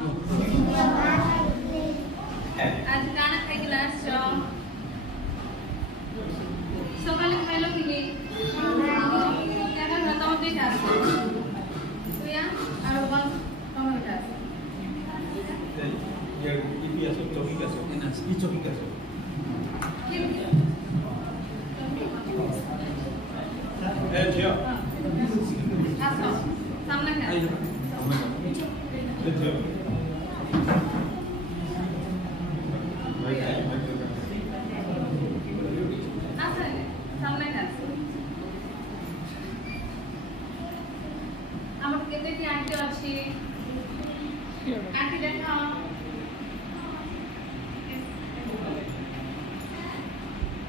आज काना खाई गिलास छ सकाले खाइलो कि नि क्या खाता हो देखा तो या और वन कम बेटा ये इतिहास चौकी का सो ना ई चौकी का सो ए जिया आसो सामने है ए जिया आंटी देखा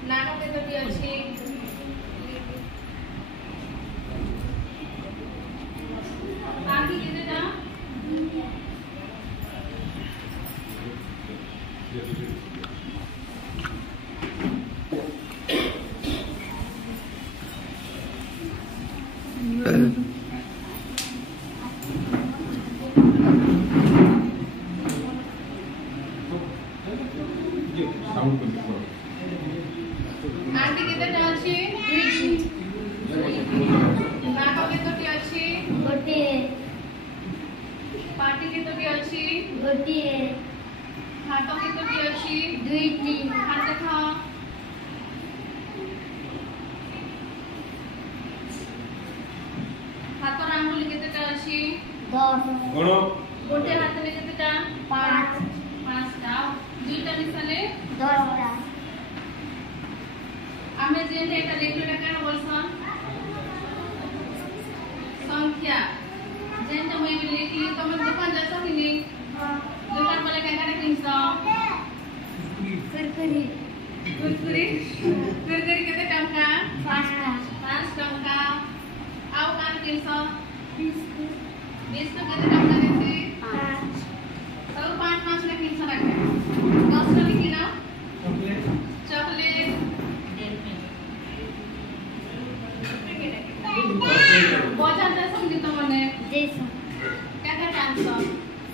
नाक पे तो भी अच्छी आंटी कितने का आंटी कितने अच्छी नाक के तो भी अच्छी गोटे पार्टी के तो भी अच्छी गोटे हाथों के तो भी अच्छी दुईटी हाथ देखा हाथों आंगुल कितने अच्छी 10 गणो गोटे हाथ में कितने 5 5टा दुईटा मिसाले 10टा आमे जे एटा लेखुटा कान बोलसन संख्या जेंटा मैं लेखली तुम दुकान जासो कि नहीं दुकान वाले क्या किनसो कुरकुरी कुरकुरी कुरकुरी कितने टंका 5टा 5 टंका आउ कान किनसो बिस्कुट बिस्कुट कितने टंका देसी 5 सब 5 ने किनसो रखे 10 टा लिखी ना चॉकलेट बजार जा समझी तो मने जैसा क्या डांसो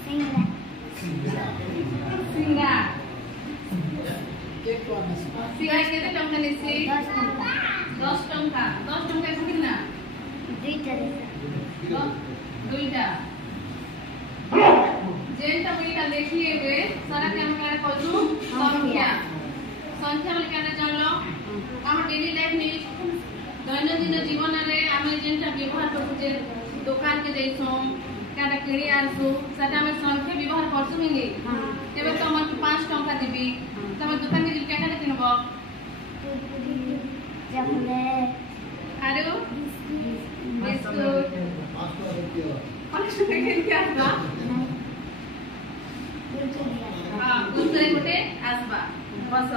सिंगला सिंगा सिंगा कितने टंका लेसी 10 टका 10 टंका कितना 2टा दुईटा जेंटा मुइटा देखिए वे सारा के हम कारे कहू संख्या संख्या बोले काने जानलो हम डेली लाइफ में दैनंदिन जीवन रे आमे जेंटा व्यवहार करू जे दुकान के जैसो काटा किणी आनसु सेटा में संख्या व्यवहार करसु मिली तेबे तो हमर 5 टंका देबी तमे दुकान के क्या क्या किनबो कुरकुरी चॉकलेट आरो बिस्कुट कुरकुरे क्या आसबा कुरकुरी हां कुरकुरे गोटे आसबा बस